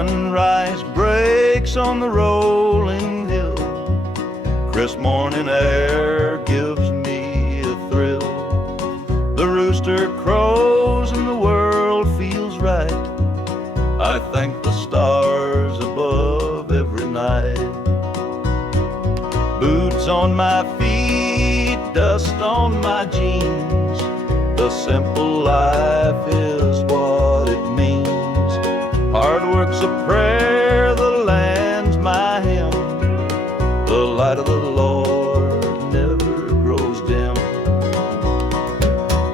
sunrise breaks on the rolling hill. Crisp morning air gives me a thrill. The rooster crows and the world feels right. I thank the stars above every night. Boots on my feet, dust on my jeans. The simple life is what it means. Hard work's a prayer, the land's my hymn. The light of the Lord never grows dim.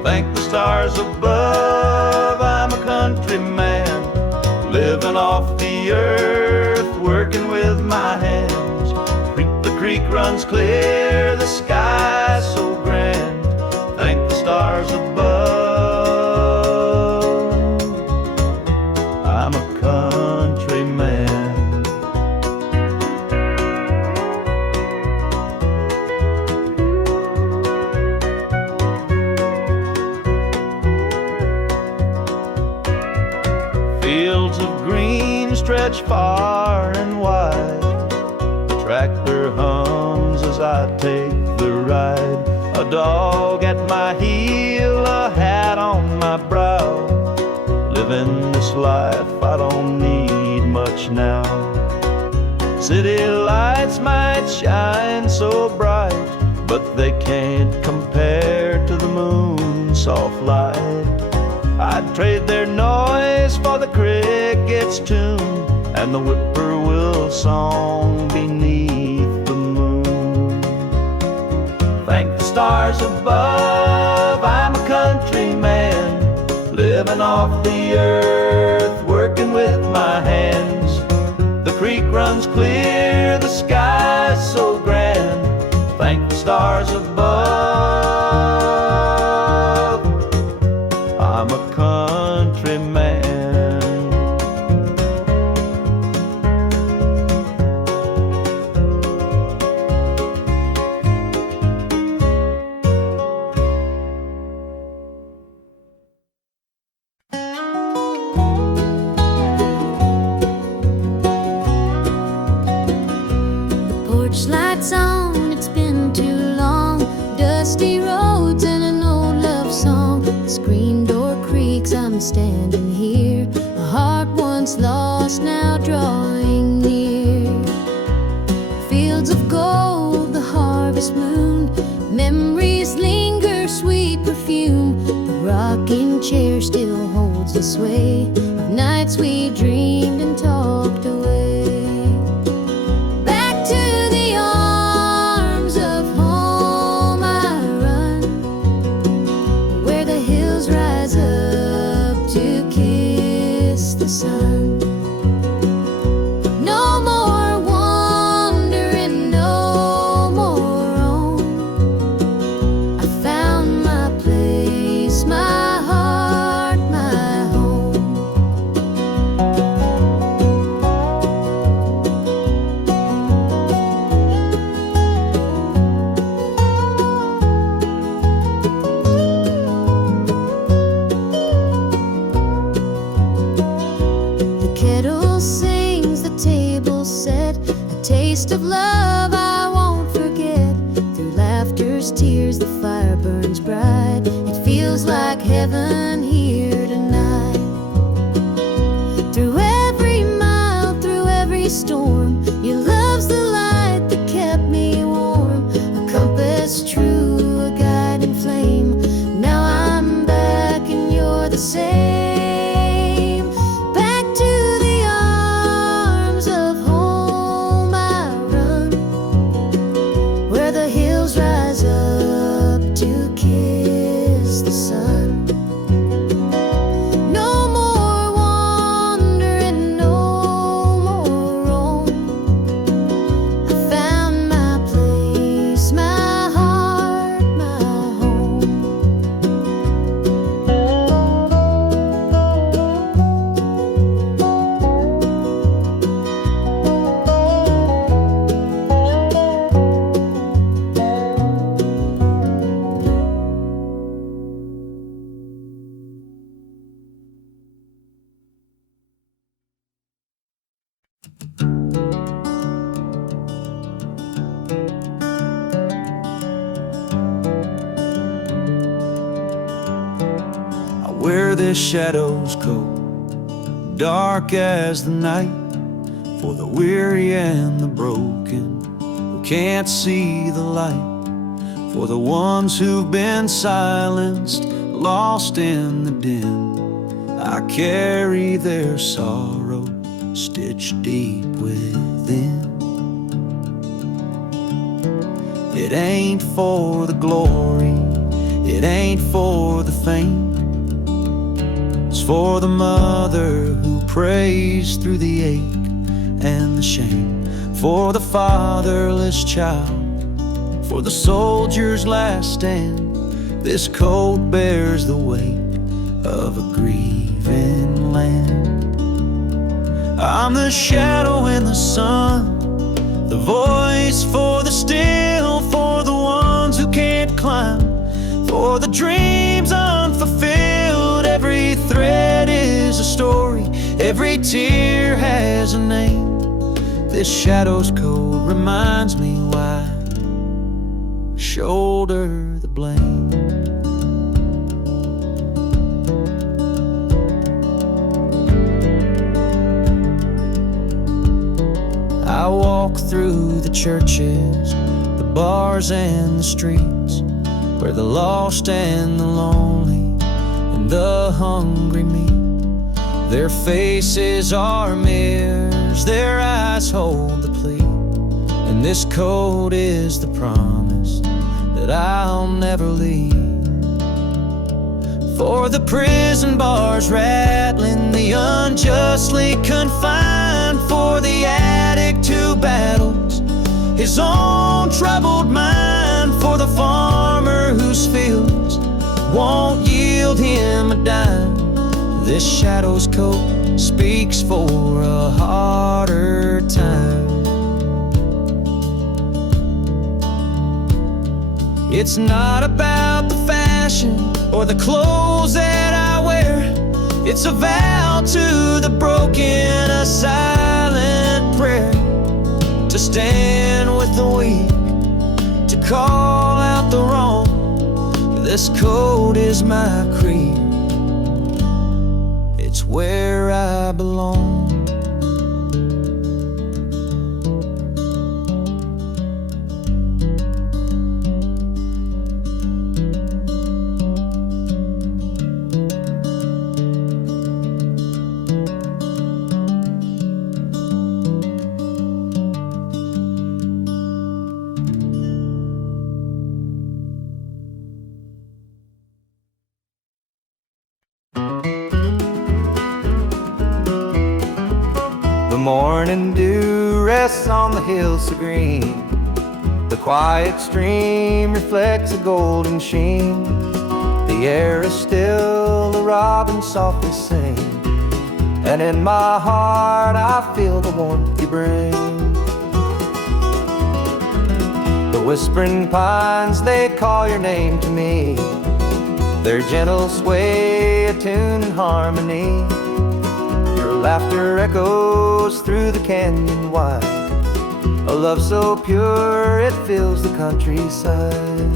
Thank the stars above, I'm a country man, living off the earth, working with my hands. The creek runs clear, the sky's so grand. Thank the stars above, I'm a country man. Fields of green stretch far and wide. The tractor hums as I take the ride. A dog at my heel, a hat on my brow. Living this life, I don't need much now. City lights might shine so bright, but they can't compare to the moon's soft light. I'd trade their noise for the cricket's tune and the whippoorwill song beneath the moon. Thank the stars above, I'm a country man, living off the earth, working with my hands. The creek runs clear, the sky's so grand. Thank the stars above, I'm a country man. Porch lights on, it's been too long. Dusty roads and an old love song. The screen door creaks, I'm standing here. A heart once lost, now drawing near. Fields of gold, the harvest moon. Memories linger, sweet perfume. The rocking chair still holds the sway of nights we dreamed and talked away. Sun. No more wandering, no more roam. I found my place, my heart, my home. Kettle sings, the table set, a taste of love I won't forget. Through laughter's tears, the fire burns bright. It feels like heaven here tonight. Through every mile, through every storm, your love's the light that kept me warm. A compass true, a guiding flame. Now I'm back and you're the same. Rise up to kiss the sun. I wear this shadow's coat, dark as the night, for the weary and the broken who can't see the light, for the ones who've been silenced, lost in the din. I carry their sorrow stitched deep within. It ain't for the glory, it ain't for the fame. It's for the mother who prays through the ache and the shame, for the fatherless child, for the soldier's last stand. This coat bears the weight of a grieving land. I'm the shadow in the sun, the voice for the still, for the ones who can't climb, for the dreams unfulfilled. Every thread is a story, every tear has a name. This shadow's coat reminds me why I shoulder the blame. I walk through the churches, the bars and the streets, where the lost and the lonely and the hungry meet. Their faces are mirrors, their eyes hold the plea, and this coat is the promise that I'll never leave. For the prison bars rattling, the unjustly confined, for the addict who battles his own troubled mind, for the farmer whose fields won't yield him a dime. This shadow's coat speaks for a harder time. It's not about the fashion or the clothes that I wear. It's a vow to the broken, a silent prayer, to stand with the weak, to call out the wrong. This coat is my creed, it's where I belong. The morning dew rests on the hills so green. The quiet stream reflects a golden sheen. The air is still, the robins softly sing, and in my heart I feel the warmth you bring. The whispering pines, they call your name to me. Their gentle sway, a tune in harmony. Your laughter echoes through the canyon wide, a love so pure it fills the countryside.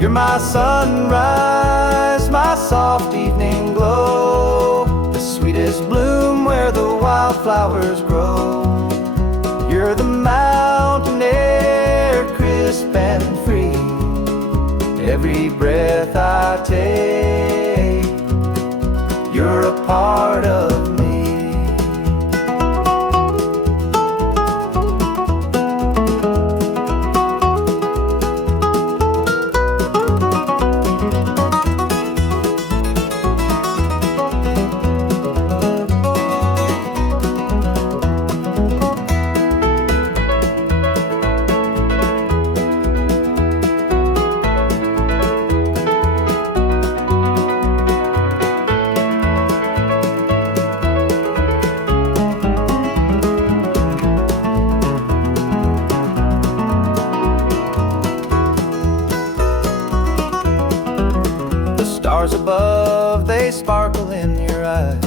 You're my sunrise, my soft evening glow, the sweetest bloom where the wildflowers grow. You're the mountain air, crisp and free. Every breath I take, you're a part of me. Stars above, they sparkle in your eyes,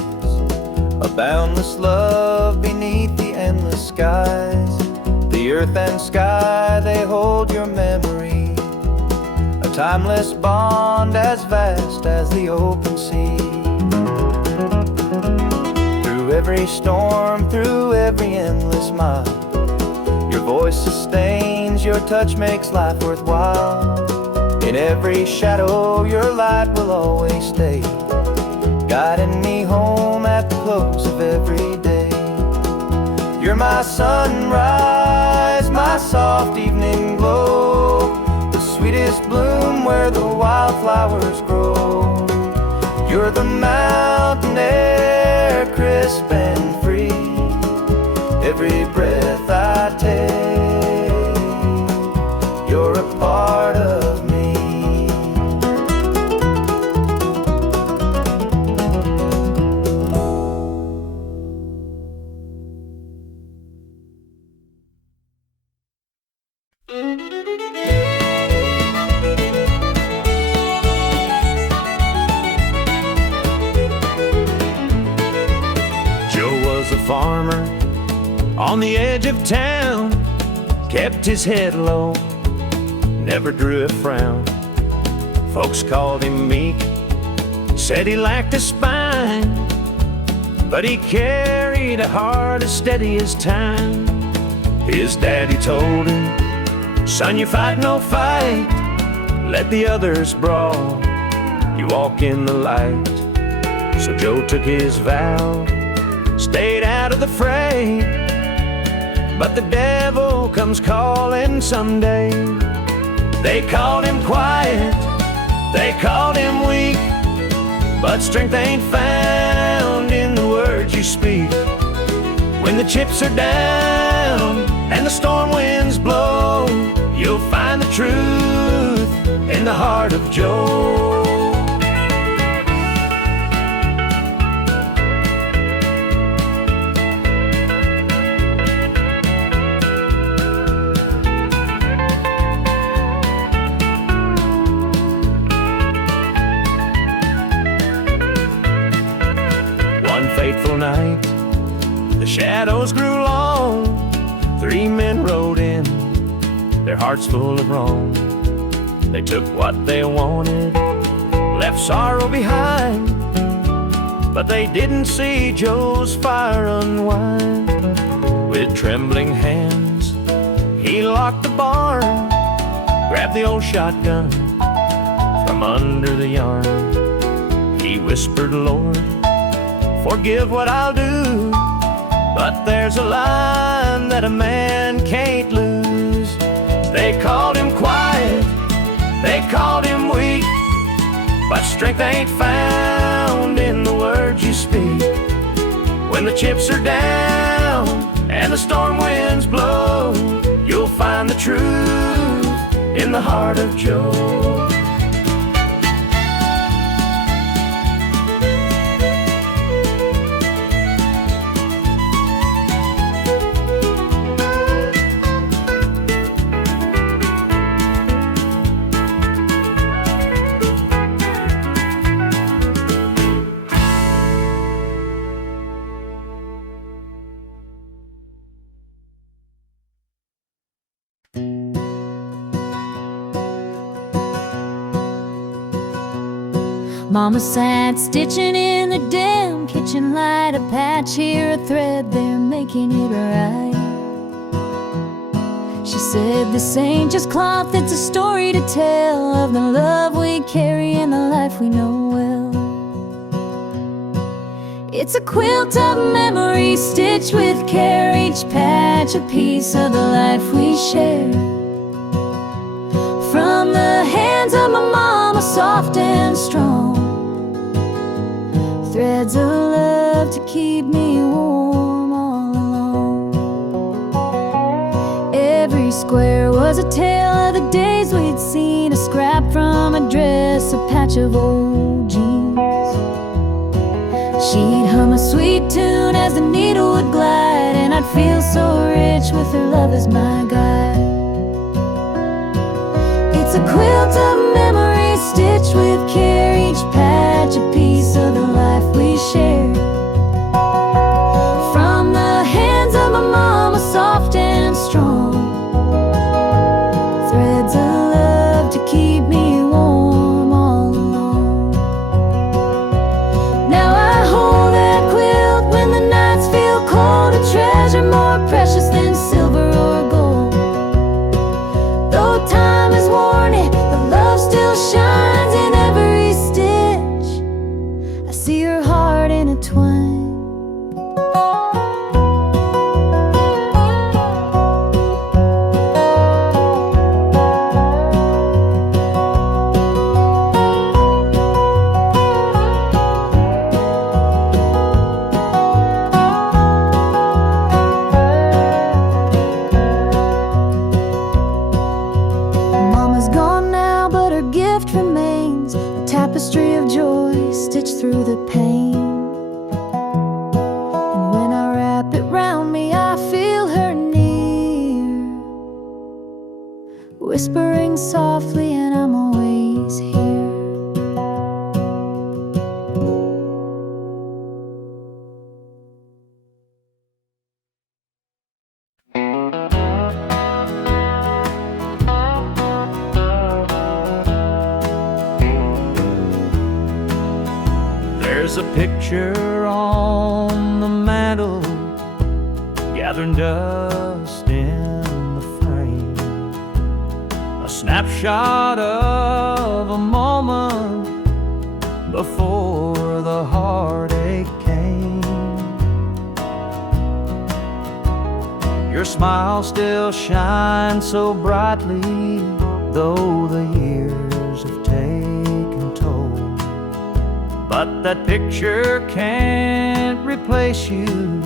a boundless love beneath the endless skies. The earth and sky, they hold your memory, a timeless bond as vast as the open sea. Through every storm, through every endless mile, your voice sustains, your touch makes life worthwhile. In every shadow, your light will always stay, guiding me home at the close of every day. You're my sunrise, my soft evening glow, the sweetest bloom where the wildflowers grow. You're the mountain air, crisp and free, every breath I take, you're a part of me. Joe was a farmer on the edge of town, kept his head low, never drew a frown. Folks called him meek, said he lacked a spine, but he carried a heart as steady as time. His daddy told him, son, you fight no fight, let the others brawl, you walk in the light. So Joe took his vow, stayed out of the fray, but the devil comes calling someday. They called him quiet, they called him weak, but strength ain't found in the words you speak. When the chips are down and the storm winds blow, you'll find the truth in the heart of Joe. One fateful night, the shadows grew long. 3 men rode in, their hearts full of wrong. They took what they wanted, left sorrow behind, but they didn't see Joe's fire unwind. With trembling hands, he locked the barn, grabbed the old shotgun from under the yarn. He whispered, Lord, forgive what I'll do, but there's a line that a man can't lose. They called him quiet, they called him weak, but strength ain't found in the words you speak. When the chips are down and the storm winds blow, you'll find the truth in the heart of Joe. Mama sat stitching in the damn kitchen light, a patch here, a thread there, making it right. She said, this ain't just cloth, it's a story to tell of the love we carry and the life we know well. It's a quilt of memories stitched with care, each patch a piece of the life we share. From the hands of my mama, soft and strong, threads of love to keep me warm all along. Every square was a tale of the days we'd seen, a scrap from a dress, a patch of old jeans. She'd hum a sweet tune as the needle would glide, and I'd feel so rich with her love as my guide. It's a quilt of memories stitched with care, each patch a piece of the life we share. From the hands of my mama, soft and strong, though time has worn it, the love still shines in every stitch. I see your heart intertwined. Remains a tapestry of joy stitched through the pain. And when I wrap it round me, I feel her near, whispering softly, and I'm always here. There's a picture on the mantle, gathering dust in the frame, a snapshot of a moment before the heartache came. Your smile still shines so brightly, though the years have taken toll. But that picture can't replace you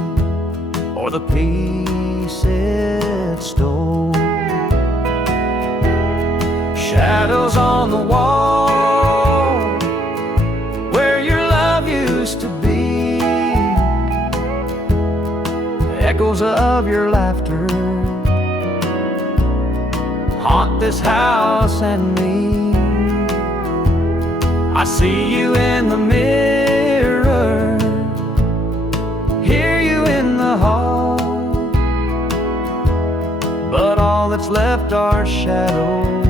or the peace it stole. Shadows on the wall where your love used to be, echoes of your laughter haunt this house and me. I see you in the mirror, hear you in the hall, but all that's left are shadows,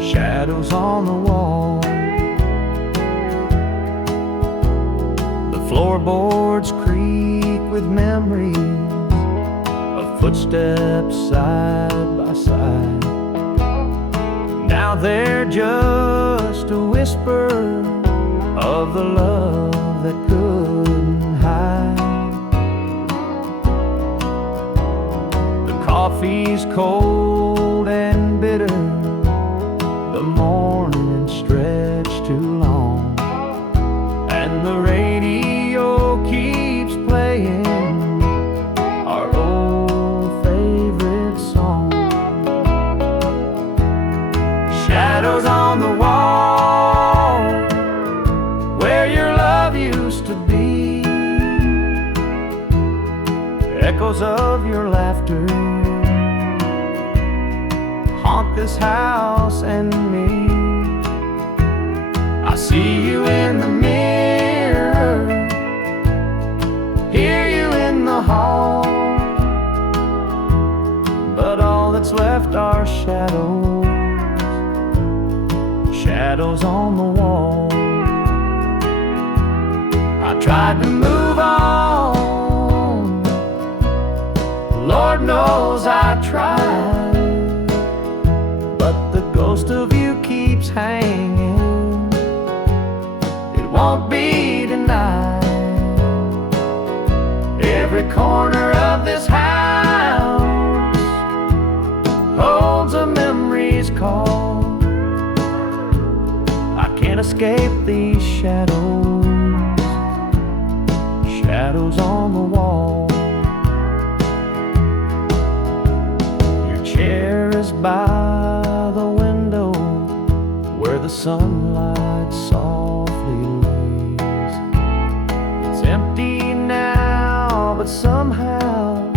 shadows on the wall. The floorboards creak with memories of footsteps side by side. Now they're just a whisper of the love that couldn't hide. The coffee's cold and bitter, the morning stretched too long, and the radio keeps playing our old favorite song. Shadows on the wall where your love used to be, echoes of your laughter haunt this house and me. I see you in the mirror, hear you in the hall, but all that's left are shadows, shadows on the wall. I tried to move on, Lord knows I tried, but the ghost of you keeps hanging, it won't be denied. Every corner of this house holds a memory's call. Can't escape these shadows, shadows on the wall. Your chair is by the window where the sunlight softly lays. It's empty now, but somehow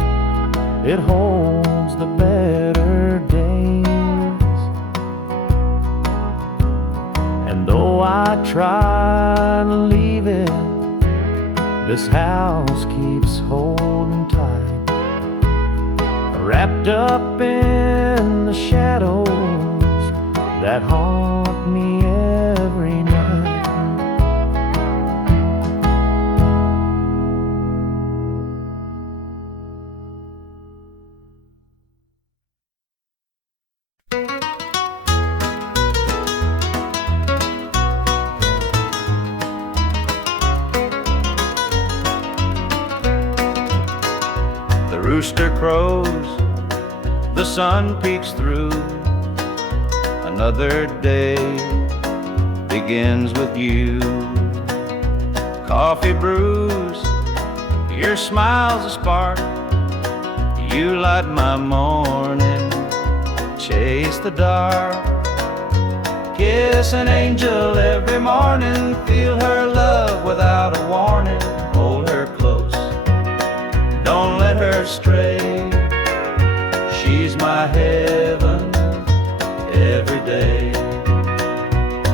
it holds the better days. And though I try to leave it, this house keeps holding tight, wrapped up in the shadows that haunt me every night. rooster crows, the sun peeks through. Another day begins with you. Coffee brews, your smile's a spark. You light my morning, chase the dark. Kiss an angel every morning, feel her love without a warning. Hold her close, don't let her stray. She's my heaven every day.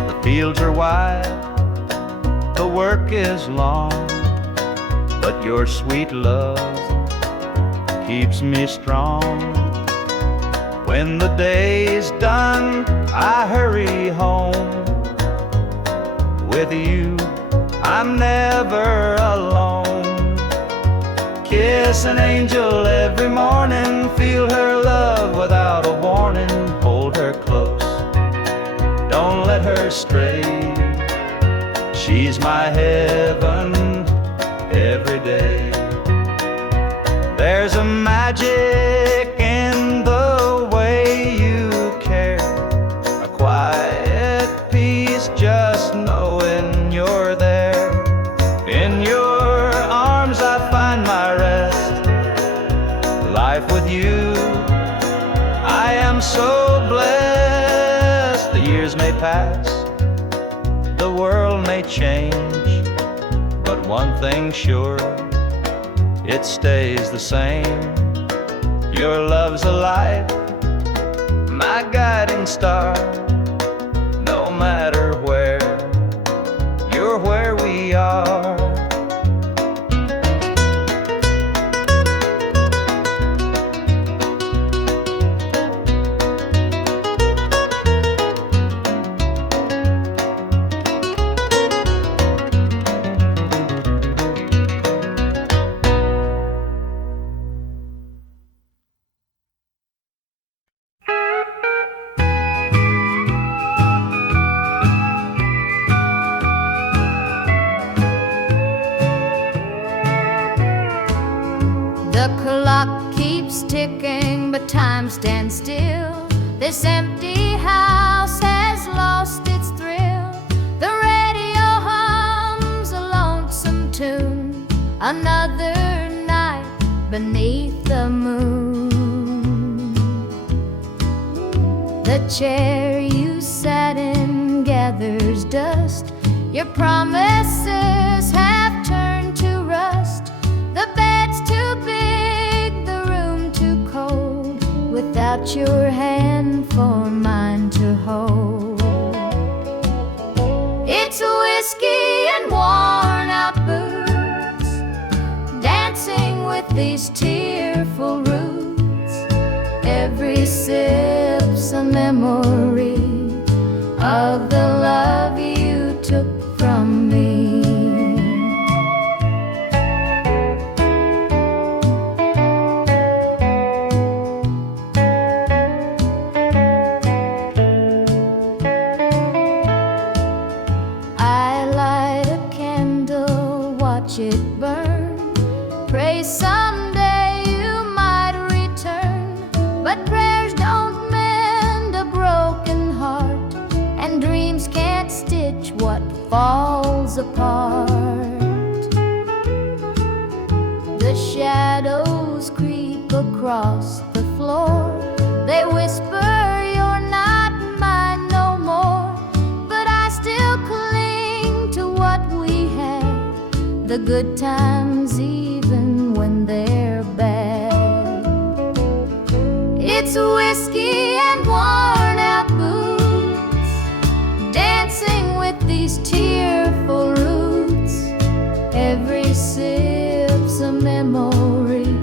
The fields are wide, the work is long, but your sweet love keeps me strong. When the day's done, I hurry home. With you, I'm never alone. Kiss an angel every morning, feel her love without a warning. Hold her close, don't let her stray. She's my heaven every day. There's a magic in the way you care, a quiet peace just knowing you're there. In your arms I find my rest. Life with you, I am so blessed. The years may pass, the world may change, but one thing's sure, it stays the same. Your love's a light, my guiding star. No matter where, you're where we are. The clock keeps ticking, but time stands still. This empty house has lost its thrill. The radio hums a lonesome tune. Another night beneath the moon. The chair you sat in gathers dust. Your promises have turned to rust. The bed's too big, the room too cold, without your hand for mine to hold. It's whiskey and worn out boots, dancing with these tearful roots. Every sip's a memory of the love you took from me. It burn, pray someday you might return. But prayers don't mend a broken heart, and dreams can't stitch what falls apart. The shadows creep across the floor. They whisper you're not mine no more, but I still cling to what we had. The good times even when they're bad. It's whiskey and worn out boots, dancing with these tearful roots. Every sip's a memory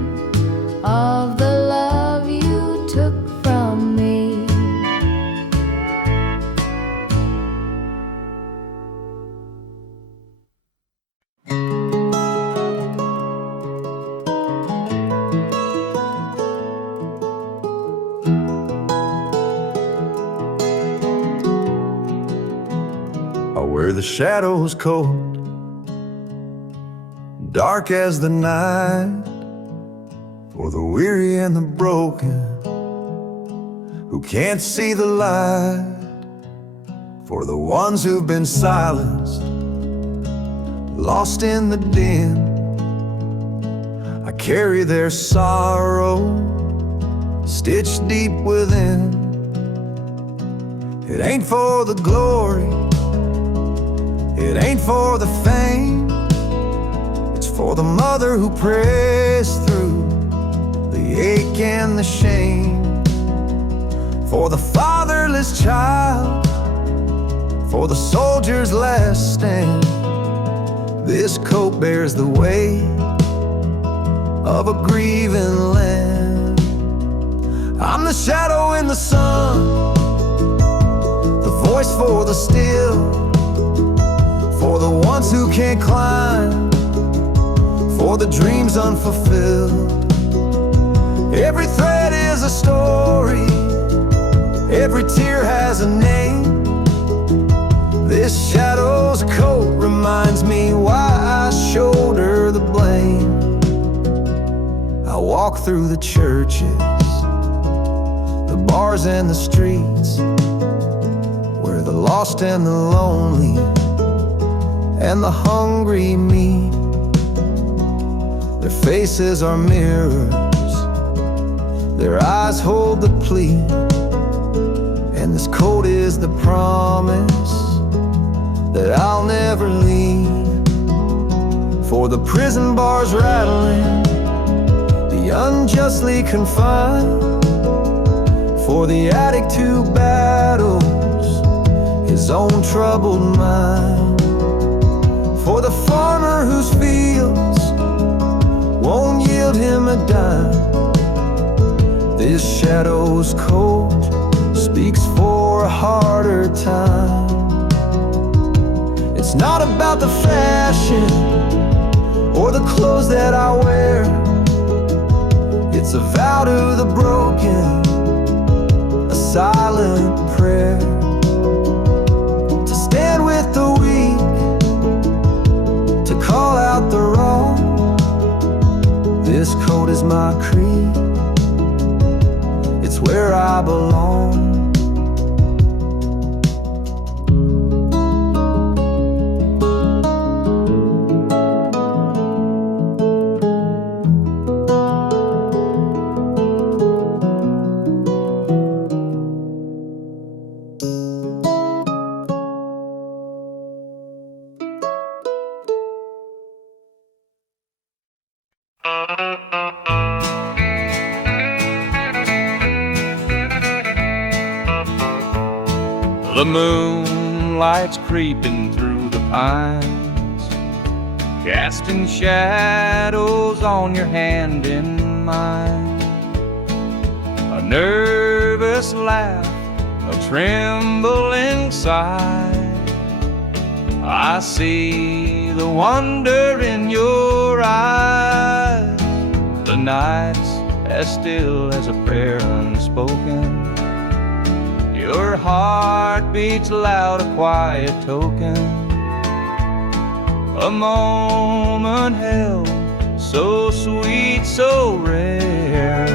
of the love you took from me. Where the shadows cold, dark as the night, for the weary and the broken who can't see the light, for the ones who've been silenced, lost in the din. I carry their sorrow stitched deep within. It ain't for the glory, it ain't for the fame, it's for the mother who prays through the ache and the shame, for the fatherless child, for the soldier's last stand. This coat bears the weight of a grieving land. I'm the shadow in the sun, the voice for the still, for the ones who can't climb, for the dreams unfulfilled. Every thread is a story, every tear has a name. This shadow's coat reminds me why I shoulder the blame. I walk through the churches, the bars and the streets, where the lost and the lonely and the hungry meet. Their faces are mirrors, their eyes hold the plea, and this coat is the promise that I'll never leave. For the prison bars rattling, the unjustly confined, for the addict who battles his own troubled mind, for the farmer whose fields won't yield him a dime. This shadow's coat speaks for a harder time. It's not about the fashion or the clothes that I wear. It's a vow to the broken, a silent prayer, to stand with the weak, to call out the wrong. This coat is my creed, it's where I belong. The moonlight's creeping through the pines, casting shadows on your hand in mine. A nervous laugh, a trembling sigh. I see the wonder in your eyes. The night's as still as a prayer unspoken. Your heart beats loud, a quiet token. A moment held, so sweet, so rare.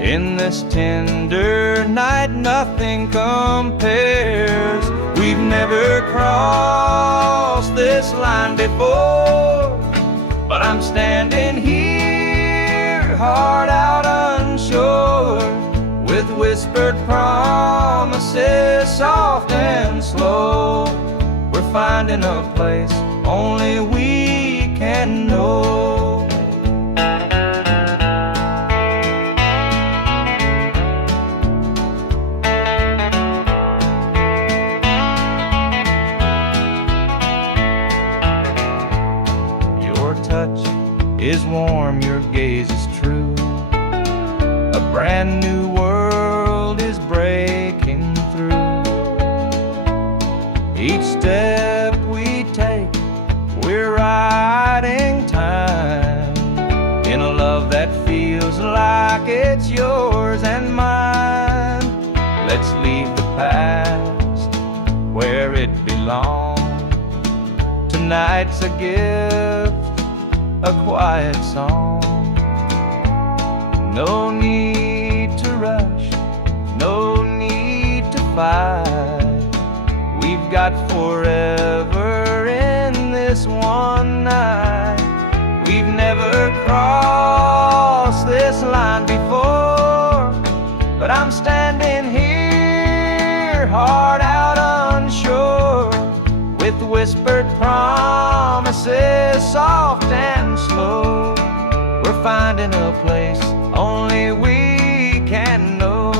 In this tender night, nothing compares. We've never crossed this line before, but I'm standing here, heart out unsure, with whispered promises, soft and slow. We're finding a place only we can know. Your touch is warm, your gaze is true. A brand new world is breaking through. Each step we take, we're riding time in a love that feels like it's yours and mine. Let's leave the past where it belongs. Tonight's a gift, a quiet song. No need to rush, no need to fight. We've got forever in this one night. We've never crossed this line before, but I'm standing here, heart out unsure, with whispered promises, soft and slow. We're finding a place only we can know.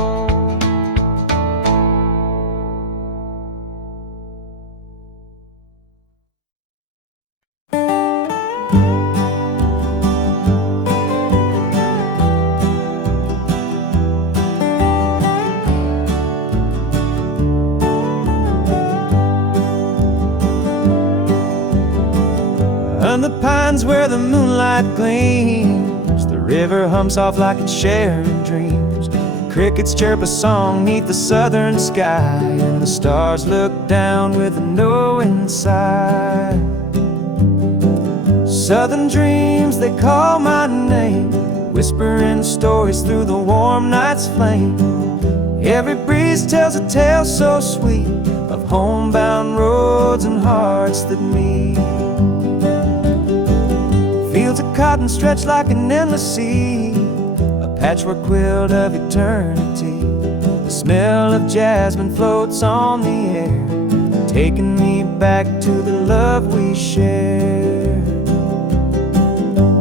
And the pines where the moonlight gleams, the river humps off like it's sharing dreams. The crickets chirp a song neath the southern sky, and the stars look down with a knowing sigh. Southern dreams, they call my name, whispering stories through the warm night's flame. Every breeze tells a tale so sweet of homebound roads and hearts that meet. Fields of cotton stretch like an endless sea, a patchwork quilt of eternity. The smell of jasmine floats on the air, taking me back to the love we shared.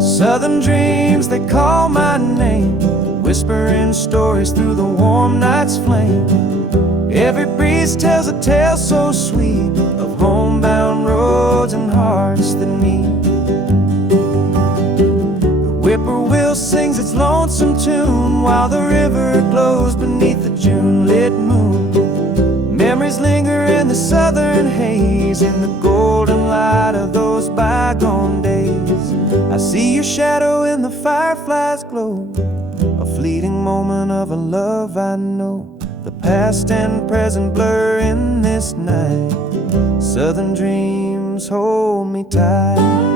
Southern dreams, they call my name, whispering stories through the warm night's flame. Every breeze tells a tale so sweet of homebound roads and hearts that meet. Whippoorwill sings its lonesome tune while the river glows beneath the June-lit moon. Memories linger in the southern haze, in the golden light of those bygone days. I see your shadow in the firefly's glow, a fleeting moment of a love I know. The past and present blur in this night. Southern dreams hold me tight.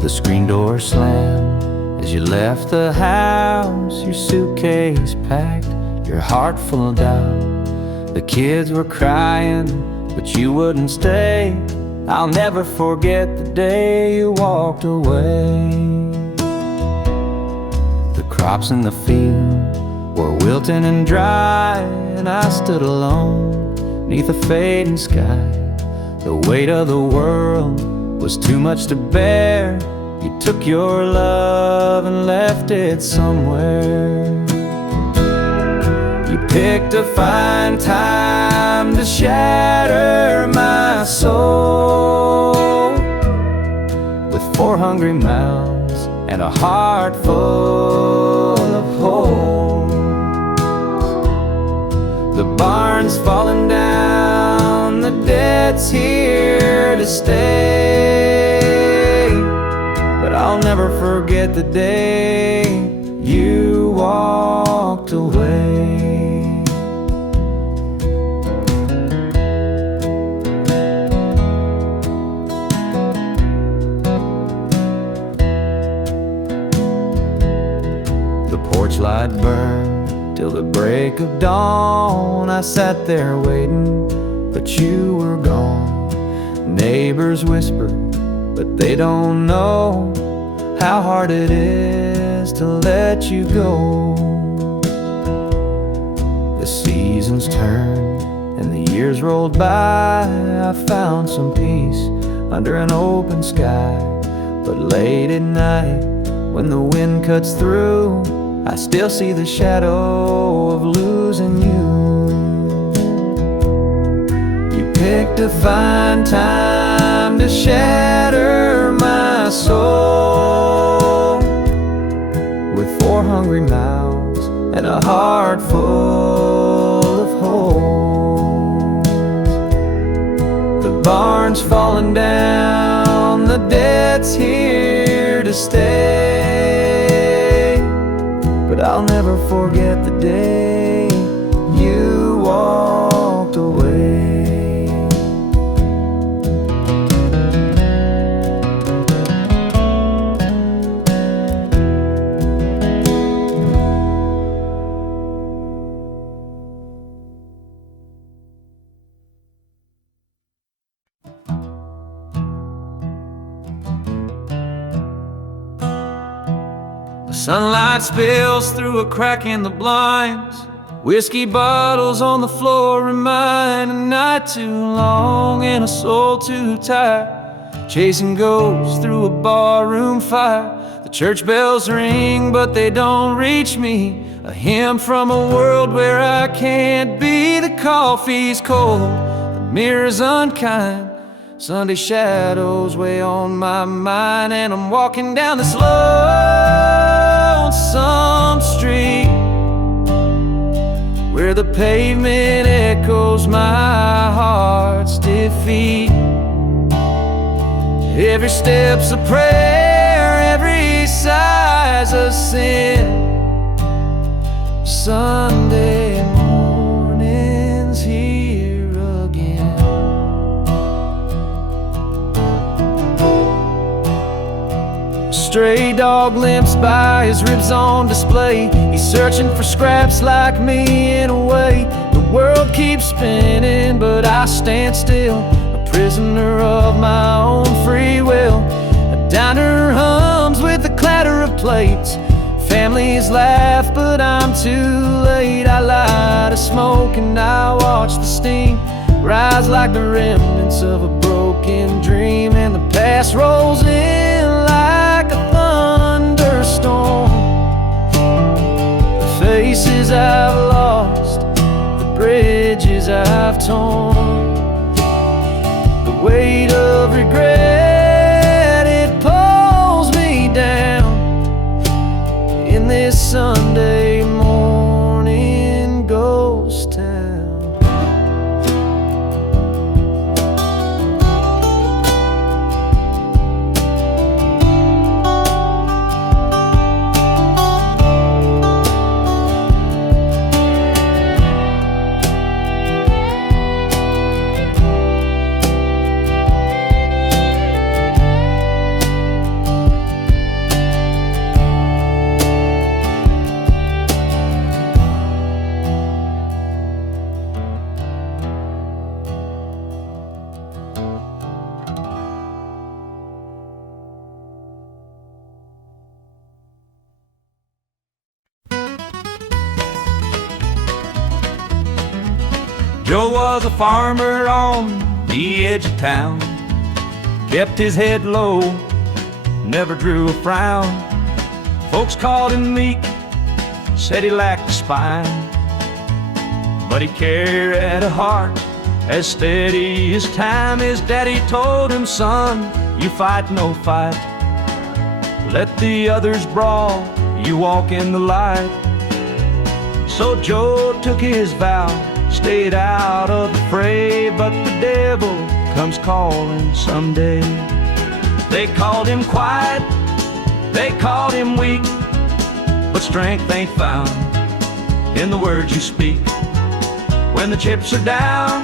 The screen door slammed as you left the house, your suitcase packed, your heart full of doubt. The kids were crying, but you wouldn't stay. I'll never forget the day you walked away. The crops in the field were wilting and dry, and I stood alone neath a fading sky. The weight of the world was too much to bear. You took your love and left it somewhere. You picked a fine time to shatter my soul, with 4 hungry mouths and a heart full of hope. The barn's falling down, the debt's here to stay, but I'll never forget the day you walked away. The porch light burned till the break of dawn. I sat there waiting, but you were gone. Neighbors whispered, but they don't know how hard it is to let you go. The seasons turned and the years rolled by. I found some peace under an open sky. But late at night, when the wind cuts through, I still see the shadow of losing you. You picked a fine time to shatter my soul, with 4 hungry mouths and a heart full of holes. The barn's falling down, the debt's here to stay, but I'll never forget the day you walked away. Sunlight spills through a crack in the blinds. Whiskey bottles on the floor remind a night too long and a soul too tired, chasing ghosts through a barroom fire. The church bells ring, but they don't reach me. A hymn from a world where I can't be. The coffee's cold, the mirror's unkind. Sunday shadows weigh on my mind, and I'm walking down this lonesome street where the pavement echoes my heart's defeat. Every step's a prayer, every sigh's a sin. Sunday morning's here again. A stray dog limps by, his ribs on display. He's searching for scraps like me in a way. The world keeps spinning, but I stand still, a prisoner of my own free will. A diner hums with the clatter of plates. Families laugh, but I'm too late. I light a smoke and I watch the steam rise like the remnants of a broken dream. And the past rolls in like a thunderstorm. The faces I've lost, the bridges I've torn, the weight of regret, it pulls me down in this Sunday morning ghost town. Joe was a farmer on the edge of town, kept his head low, never drew a frown. Folks called him meek, said he lacked a spine, but he carried a heart as steady as time. His daddy told him, son, you fight no fight, let the others brawl, you walk in the light. So Joe took his vow, stayed out of the fray, but the devil comes calling someday. They called him quiet, they called him weak, but strength ain't found in the words you speak. When the chips are down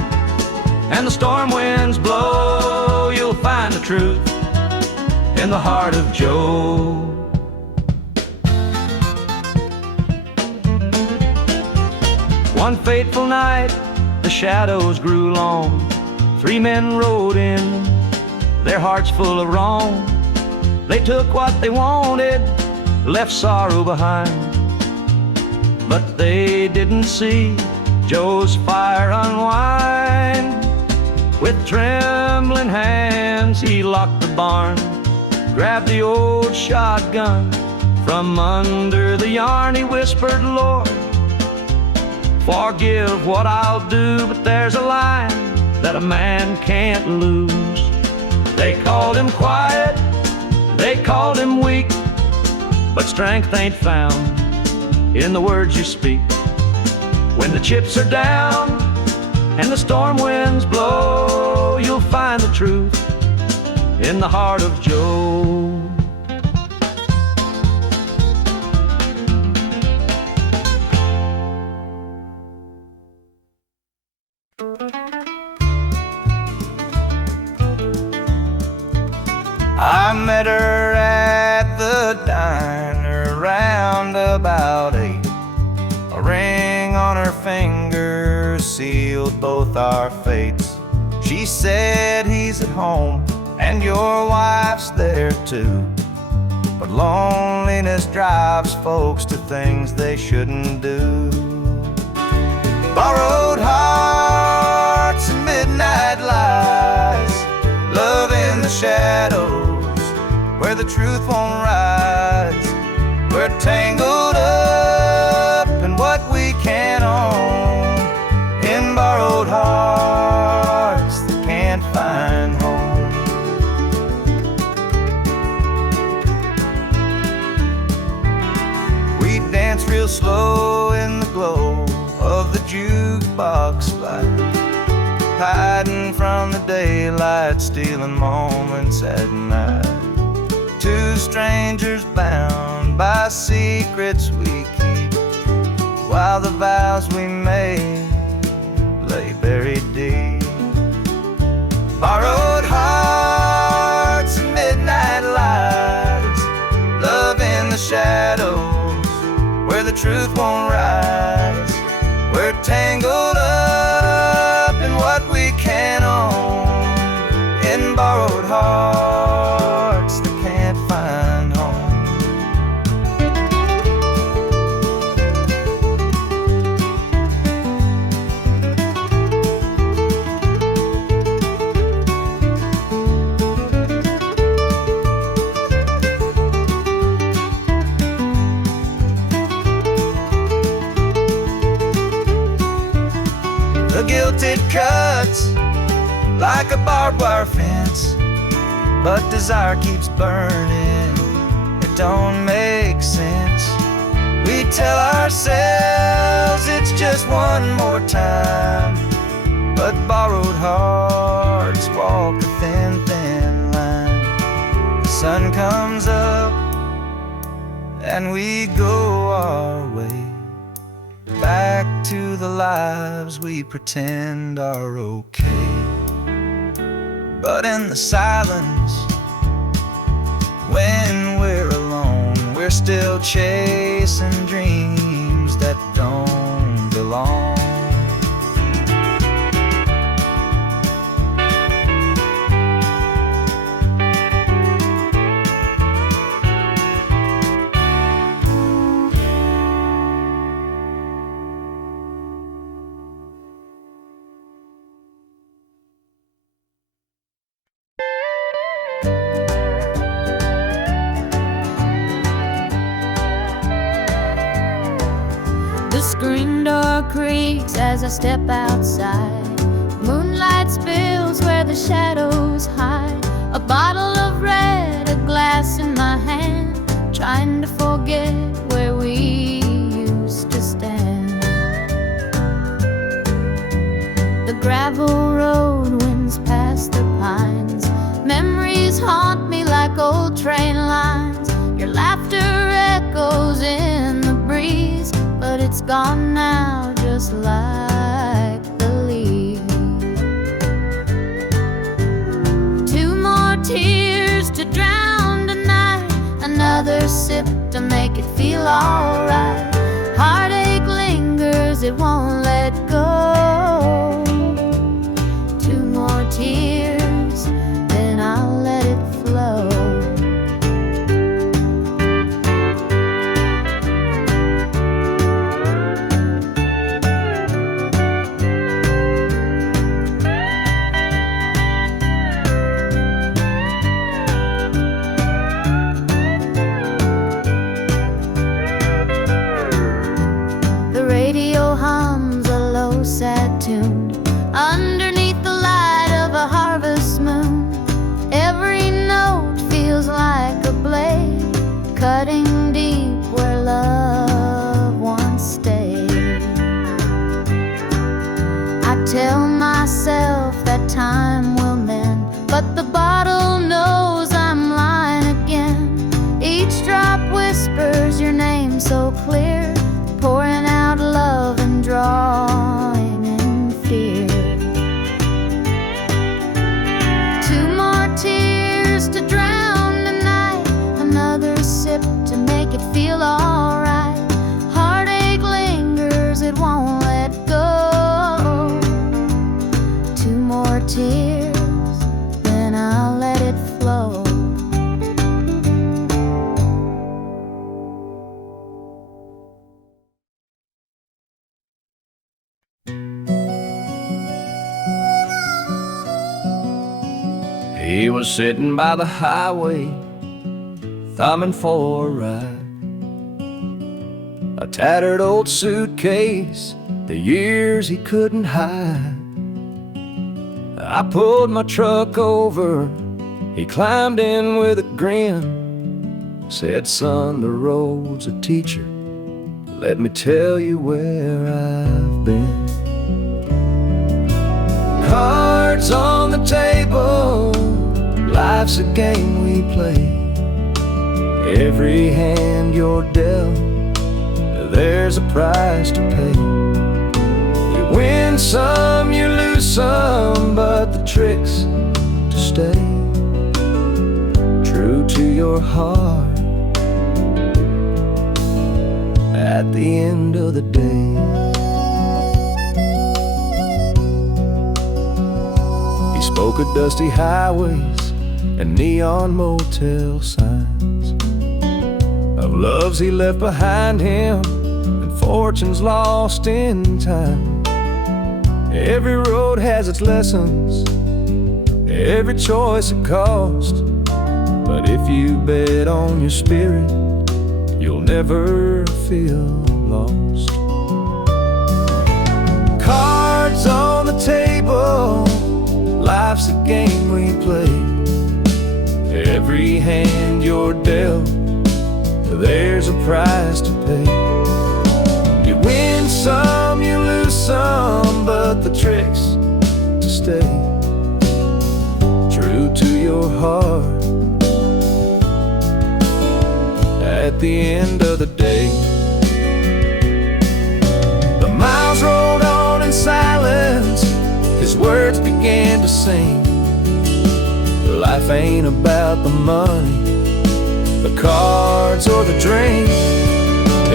and the storm winds blow, you'll find the truth in the heart of Joe. One fateful night, the shadows grew long. 3 men rode in, their hearts full of wrong. They took what they wanted, left sorrow behind, but they didn't see Joe's fire unwind. With trembling hands he locked the barn, grabbed the old shotgun. From under the yarn he whispered, Lord, forgive what I'll do, but there's a line that a man can't lose. They called him quiet, they called him weak, but strength ain't found in the words you speak. When the chips are down and the storm winds blow, you'll find the truth in the heart of Joe. I met her at the diner round about 8. A ring on her finger sealed both our fates. She said, he's at home and your wife's there too, but loneliness drives folks to things they shouldn't do. Borrowed hearts and midnight lies, love in the shadows where the truth won't rise. We're tangled up in what we can't own, in borrowed hearts that can't find home. We dance real slow in the glow of the jukebox light, hiding from the daylight, stealing moments at night. Two strangers bound by secrets we keep, while the vows we made lay buried deep. Borrowed hearts and midnight lights, love in the shadows where the truth won't rise. We're tangled up in what we can't own, in borrowed hearts that can't find home. The guilt it cuts like a barbed wire fence, but desire keeps burning, it don't make sense. We tell ourselves it's just one more time, but borrowed hearts walk a thin, thin line. The sun comes up and we go our way, back to the lives we pretend are okay. But in the silence, when we're alone, we're still chasing dreams that don't belong. The screen door creaks as I step outside. Moonlight spills where the shadows hide. A bottle of red, a glass in my hand, trying to forget where we used to stand. The gravel road winds past the pines. Memories haunt me like old train lines. Your laughter echoes in the breeze, but it's gone now, just like the leaves. Two more tears to drown tonight, another sip to make it feel alright. Heartache lingers, it won't let go. Two more tears, then I'll let it flow. feel alright. Heartache lingers, it won't let go. Two more tears, then I'll let it flow. He was sitting by the highway, thumbing for a ride. A tattered old suitcase, the years he couldn't hide. I pulled my truck over, he climbed in with a grin. Said, son, the road's a teacher, let me tell you where I've been. Cards on the table, life's a game we play. Every hand you're dealt, there's a price to pay. You win some, you lose some, but the trick's to stay true to your heart at the end of the day. He spoke of dusty highways and neon motel signs, of loves he left behind him and fortunes lost in time. Every road has its lessons, every choice a cost, but if you bet on your spirit, you'll never feel lost. Cards on the table, life's a game we play. Every hand you're dealt, there's a price to pay. You win some, you lose some, but the trick's to stay true to your heart at the end of the day. The miles rolled on in silence, his words began to sing. Life ain't about the money, the cards or the drink.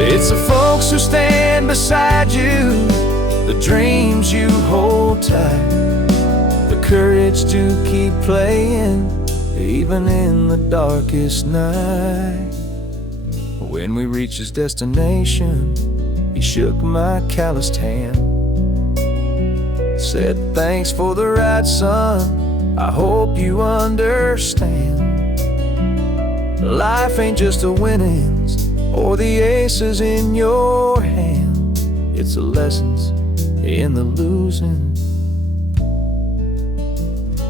It's the folks who stand beside you, the dreams you hold tight, the courage to keep playing even in the darkest night. When we reached his destination, he shook my calloused hand, said, thanks for the ride, son, I hope you understand. Life ain't just the winnings or the aces in your hand, it's the lessons in the losing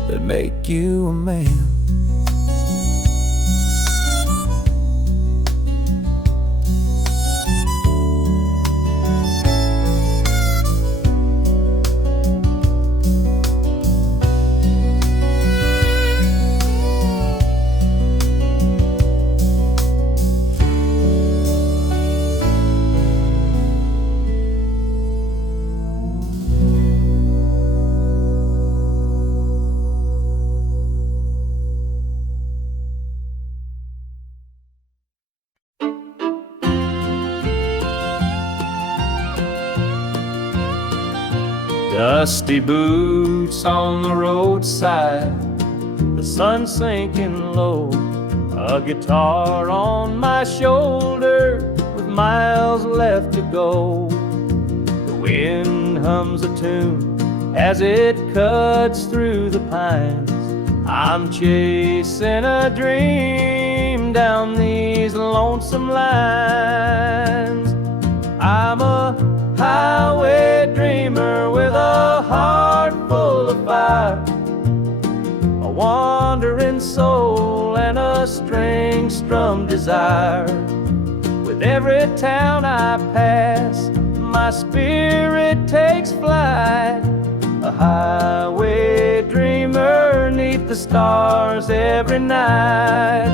that make you a man. Dusty boots on the roadside, the sun sinking low, a guitar on my shoulder with miles left to go. The wind hums a tune as it cuts through the pines. I'm chasing a dream down these lonesome lines. I'm a highway dreamer with a heart full of fire, a wandering soul and a string-strummed desire. With every town I pass, my spirit takes flight, a highway dreamer 'neath the stars every night.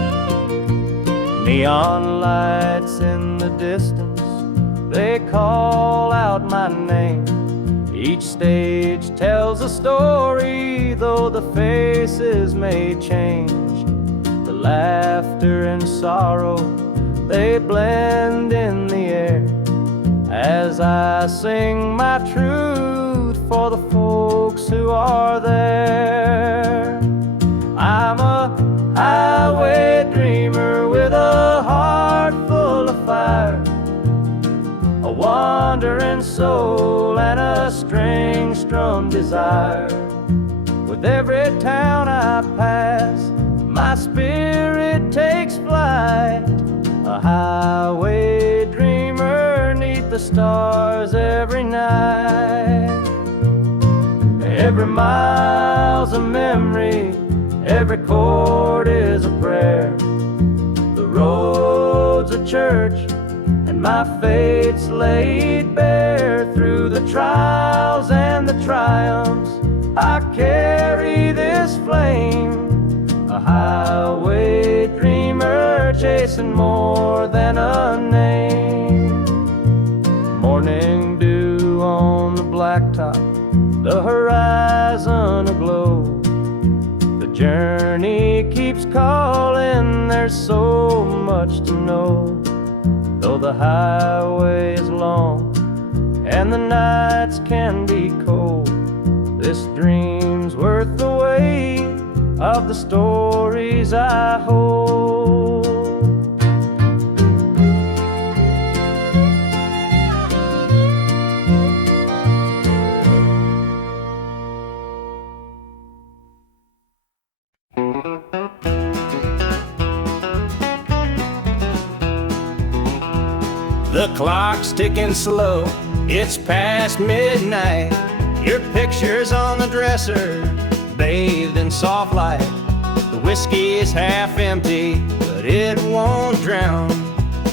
Neon lights in the distance, they call out my name. Each stage tells a story, though the faces may change. The laughter and sorrow, they blend in the air as I sing my truth for the folks who are there. I'm a highway dreamer with a heart full of fire, a wandering soul and a string-strummed desire. With every town I pass, my spirit takes flight, a highway dreamer 'neath the stars every night. Every mile's a memory, every chord is a prayer. The road's a church, and my fate's laid bare. Through the trials and the triumphs, I carry this flame, a highway dreamer chasing more than a name. Morning dew on the blacktop, the horizon aglow. The journey keeps calling, there's so much to know. Though the highway is long and the nights can be cold, this dream's worth the weight of the stories I hold. The clock's ticking slow, it's past midnight. Your picture's on the dresser, bathed in soft light. The whiskey is half empty, but it won't drown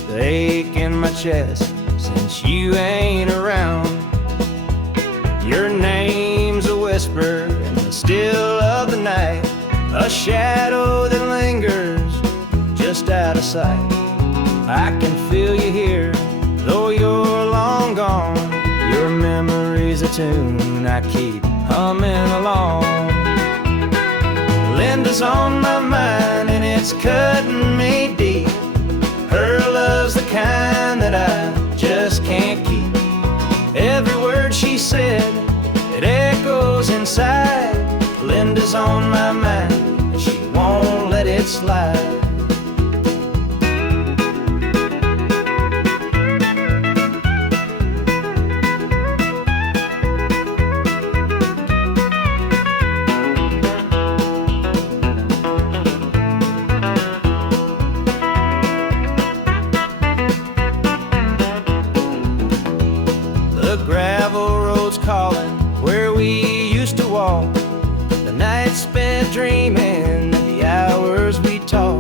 the ache in my chest since you ain't around. Your name's a whisper in the still of the night, a shadow that lingers just out of sight. I can feel you here, though you're long gone. Your memory's a tune I keep humming along. Linda's on my mind and it's cutting me deep. Her love's the kind that I just can't keep. Every word she said, it echoes inside. Linda's on my mind and she won't let it slide. Dreaming the hours we talk.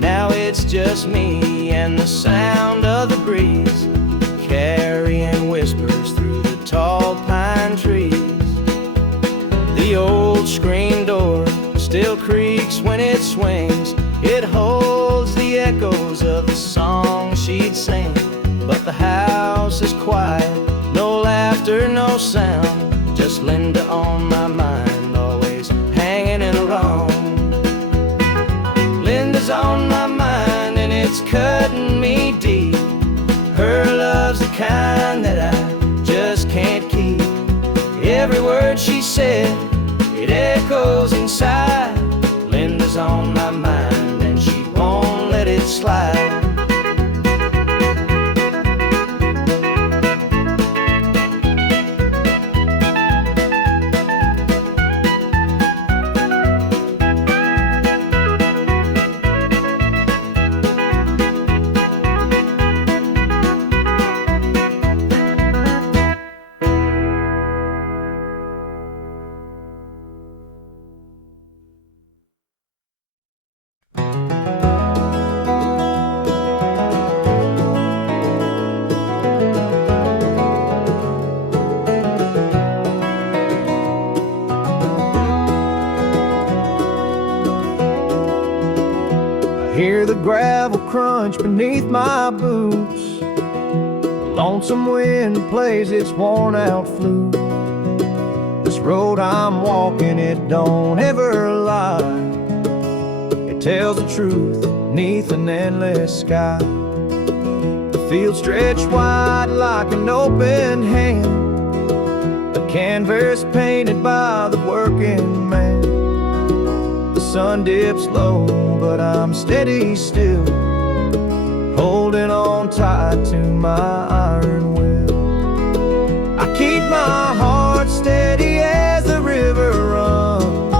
Now it's just me and the sound of the breeze, carrying whispers through the tall pine trees. The old screen door still creaks when it swings. It holds the echoes of the song she'd sing. But the house is quiet, no laughter, no sound, just Linda on my mind, always hanging in a wrong. Linda's on my mind and it's cutting me deep. Her love's the kind that I just can't keep. Every word she said, it echoes inside. Linda's on my mind and she won't let it slide. Hear the gravel crunch beneath my boots. The lonesome wind plays its worn out flute. This road I'm walking, it don't ever lie. It tells the truth 'neath an endless sky. Field stretched wide like an open hand, a canvas painted by the working man. The sun dips low, but I'm steady still, holding on tight to my iron will. I keep my heart steady as the river runs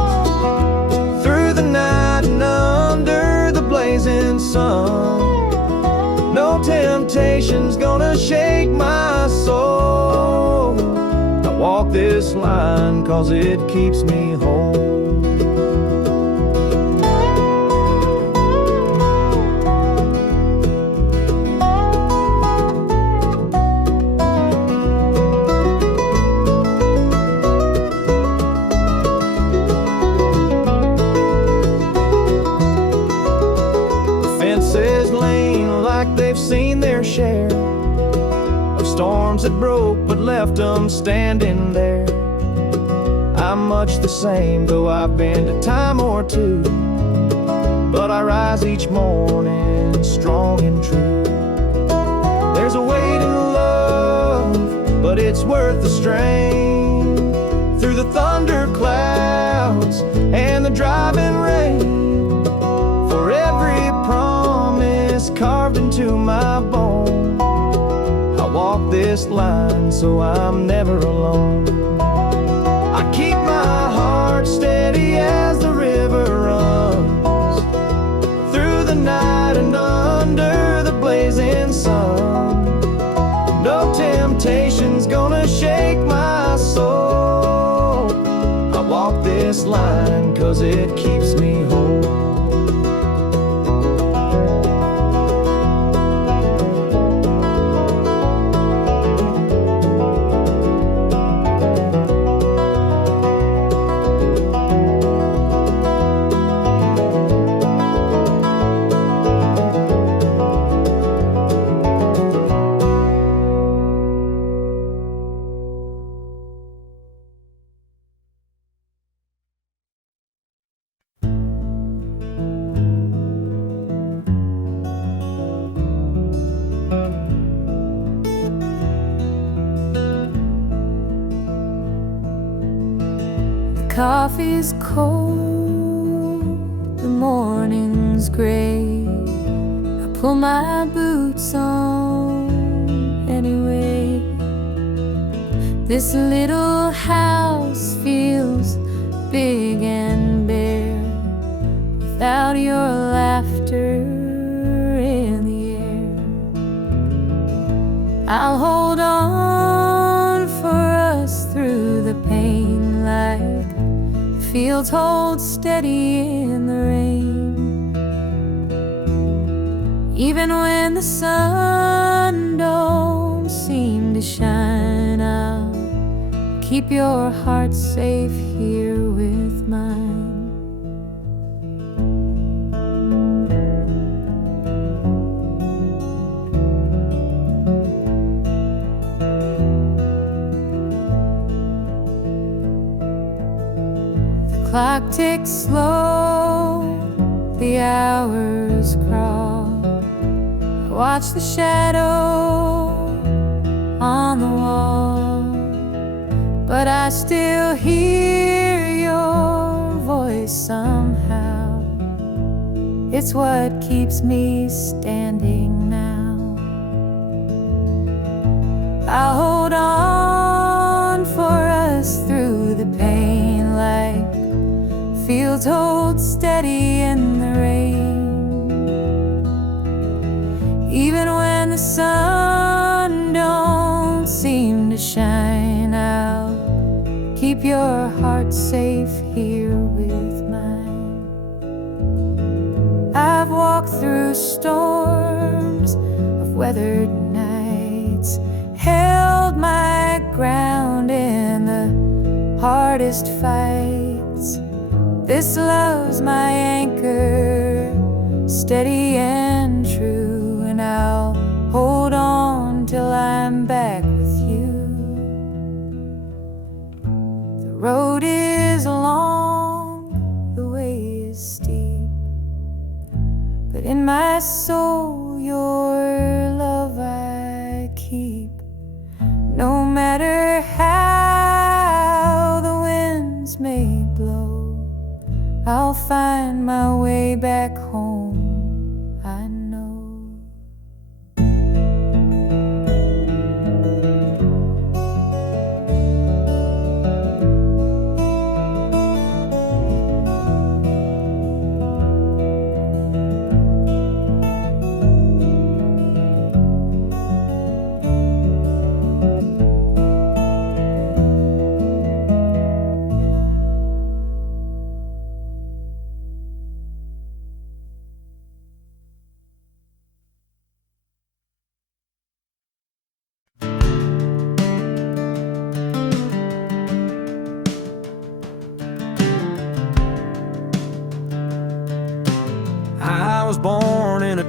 through the night and under the blazing sun. No temptation's gonna shake my soul. I walk this line 'cause it keeps me whole. They've seen their share of storms that broke but left them standing there. I'm much the same, though I've been a time or two, but I rise each morning strong and true. There's a weight in love, but it's worth the strain. Through the thunder clouds and the driving rain, for every promise carved into my bone, I walk this line so I'm never alone. I keep my heart steady as the river runs through the night and under the blazing sun. No temptation's gonna shake my soul. I walk this line 'cause it keeps me whole. Coffee's cold, the morning's gray. I pull my boots on anyway. This little house feels big and bare without your laughter in the air. I'll hold on for us through the pain like fields hold steady in the rain. Even when the sun don't seem to shine, I'll keep your heart safe here with mine. Clock ticks slow, the hours crawl. I watch the shadow on the wall, but I still hear your voice somehow. It's what keeps me standing now. I'll hold on for us through the pain like fields hold steady in the rain. Even when the sun don't seem to shine, I'll keep your heart safe here with mine. I've walked through storms of weathered nights, held my ground in the hardest fights. This love's my anchor, steady and true, and I'll hold on till I'm back with you. The road is long, the way is steep, but in my soul your love I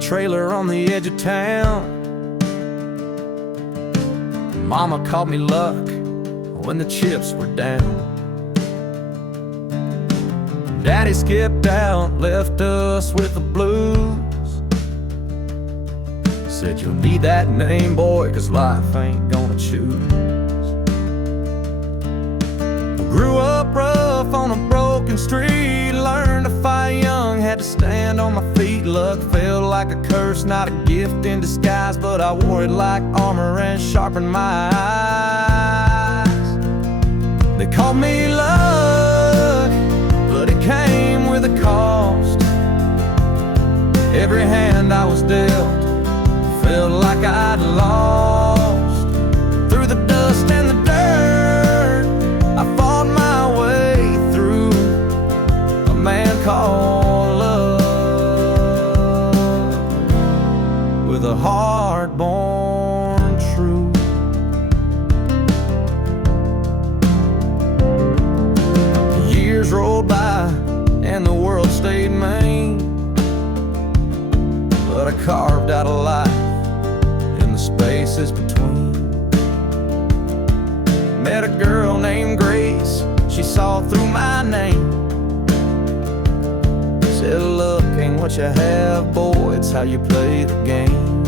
trailer on the edge of town. Mama called me luck when the chips were down. Daddy skipped out, left us with the blues. Said you'll need that name, boy, 'cause life ain't gonna choose. Grew up rough on a broken street, learned to fight young, had to stand on my feet. Luck felt like a curse, not a gift in disguise, but I wore it like armor and sharpened my eyes. They called me luck, but it came with a cost. Every hand I was dealt felt like I'd lost. Through the dust and the dirt, I fought my way through a man called love, with a heart born true. Years rolled by and the world stayed mean, but I carved out a life in the spaces between. Met a girl named Grace, she saw through my name. Said, look, ain't what you have, boy, it's how you play the game.